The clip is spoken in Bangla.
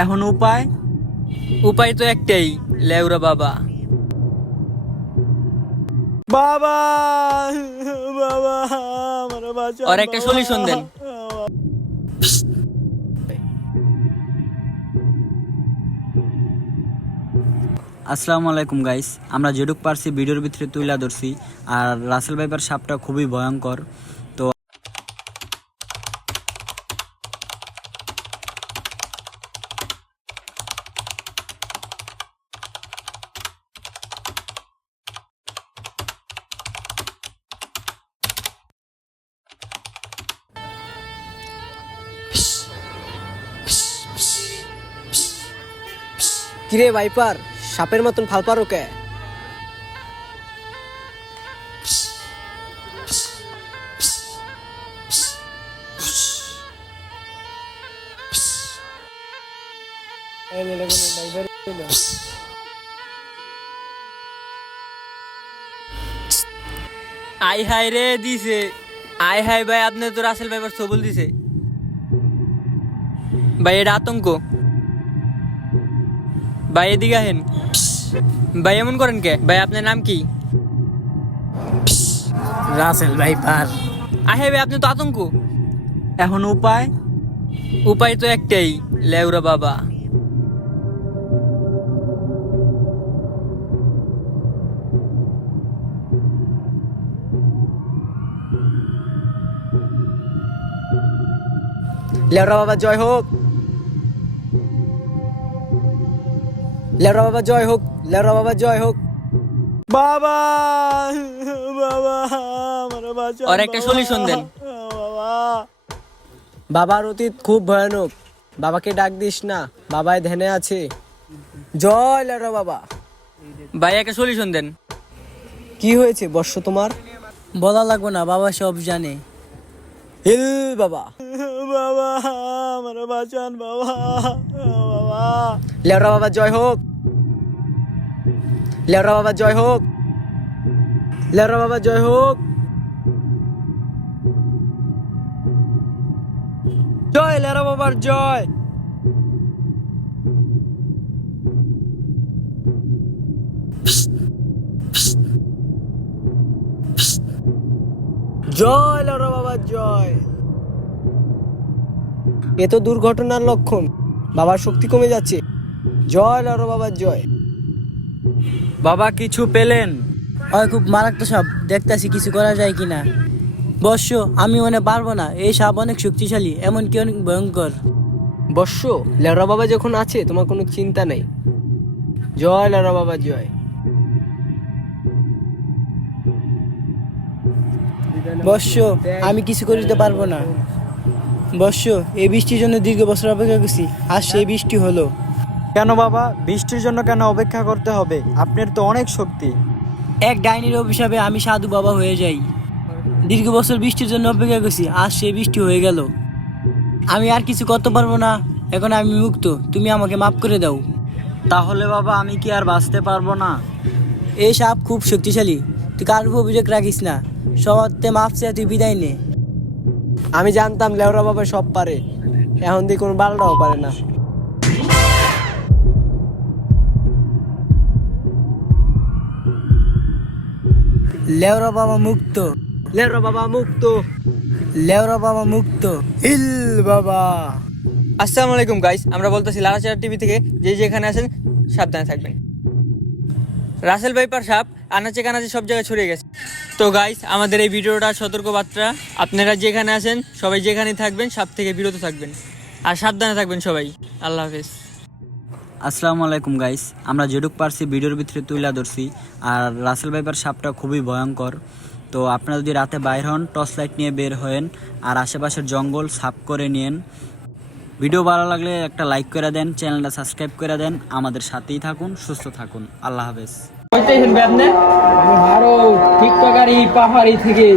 এখন উপায়? উপায় তো একটাই লেউরা বাবা। বাবা বাবা আমার বাঁচান আর একটা solution দেন। আসসালামু আলাইকুম গাইস আমরা যেটুক পারছি ভিডিওর ভিতরে তুইলা ধরছি। আর রাসেল ভাইপার সাপটা খুবই ভয়ঙ্কর। কিরে ভাইপার, সাপের মতন ফাল পারো কে আই হাই রে দিছে। আই হাই ভাই, আপনি তো রাসেল ভাইবার সবল দিছে। ভাই, এটা আতঙ্ক। ভাই এদিকে আহেন। ভাই এমন করেন কে? ভাই আপনার নাম কি? রাসেল ভাইপার আহে ভাই আপনি তো আতঙ্ক। এখন উপায়? উপায় তো একটাই লেউরা বাবা। লেওরা বাবা জয় হোক। লেওরা বাবা জয় হোক লেওরা বাবা জয় হোক। বাবা বাবা আমার আর একটা solution দেন। বাবা। বাবার অতীত খুব ভয়ানক বাবাকে ডাক দিস না বাবাই ধ্যানে আছে। জয় লেওরা বাবা। ভাই একটা সলিউশন দেন। কি হয়েছে বর্ষ তোমার? বলা লাগবে না বাবা সব জানে। হিল বাবা। বাবা আমার বাঁচান বাবা বাবা। লেওরা বাবা জয় হোক। লেওরা বাবা জয় হোক। লেওরা বাবা জয় হোক। জয় লেওরা বাবার জয়। জয় লেওরা বাবার জয় এ তো দুর্ঘটনার লক্ষণ। বাবার শক্তি কমে যাচ্ছে। জয় লড়ো বাবার জয়। বাবা কিছু পেলেন? হয় খুব মারাত্মক সাপ। দেখতেছি কিছু করা যায় কিনা। বর্ষ আমি মনে পারব না। এই সাপ অনেক শক্তিশালী এমনকি অনেক ভয়ঙ্কর। বর্ষ লেওরা বাবা যখন আছে তোমার কোনো চিন্তা নেই। জয় লেওরা বাবা জয়। বর্ষ আমি কিছু করে দিতে পারব না। বর্ষ এই বৃষ্টির জন্য দীর্ঘ বছর অপেক্ষা করছি আর সেই বৃষ্টি হলো। কেন বাবা? বৃষ্টির জন্য কেন অপেক্ষা করতে হবে? আপনার তো অনেক শক্তি। এক ডাইনির অভিশাপে আমি সাধু বাবা হয়ে যাই। দীর্ঘ বছর বৃষ্টির জন্য অপেক্ষা করছি আর সেই বৃষ্টি হয়ে গেল। আমি আর কিছু করতে পারব না এখন আমি মুক্ত তুমি আমাকে মাফ করে দাও। তাহলে বাবা আমি কি আর বাঁচতে পারব না? এই সাপ খুব শক্তিশালী তুই কার উপর অভিযোগ রাখিস না? সবাতে মাফ চেয়ে তুই বিদায় নে। আমি জানতাম লেওরা বাবা সব পারে। এখন দিয়ে কোনো বালটাও পারে না। লেওরা বাবা মুক্ত। লেওরা বাবা মুক্ত। লেওরা বাবা মুক্ত। হিল বাবা। আসসালামু আলাইকুম গাইস আমরা বলতেছি লালাচার টিভি থেকে যে যেখানে আছেন সাবধানে থাকবেন। রাসেল ভাইপার সাপ আনাচে কানাচে সব জায়গায় ছড়িয়ে গেছে। তো গাইস আমাদের এই ভিডিওটা সতর্কবার্তা। আপনারা যেখানে আছেন, সবাই যেখানে থাকবেন, সাপ থেকে বিরত থাকবেন। আর সাবধানে থাকবেন সবাই। আল্লাহ হাফেজ। আসসালামু আলাইকুম গাইস আমরা যেটুক পারছি ভিডিওর ভিতরে তুইলা ধরছি। আর রাসেল ভাইপার সাপটা খুবই ভয়ঙ্কর। তো আপনারা যদি রাতে বাইর হন, টর্চ লাইট নিয়ে বের হয়েন, আর আশেপাশের জঙ্গল সাফ করে নিন ভিডিও ভালো লাগলে একটা লাইক করে দেন, চ্যানেলটা সাবস্ক্রাইব করে দেন। আমাদের সাথেই থাকুন, সুস্থ থাকুন। আল্লাহ হাফেজ। আরও টিকটকারি পাহাড়ি থেকে।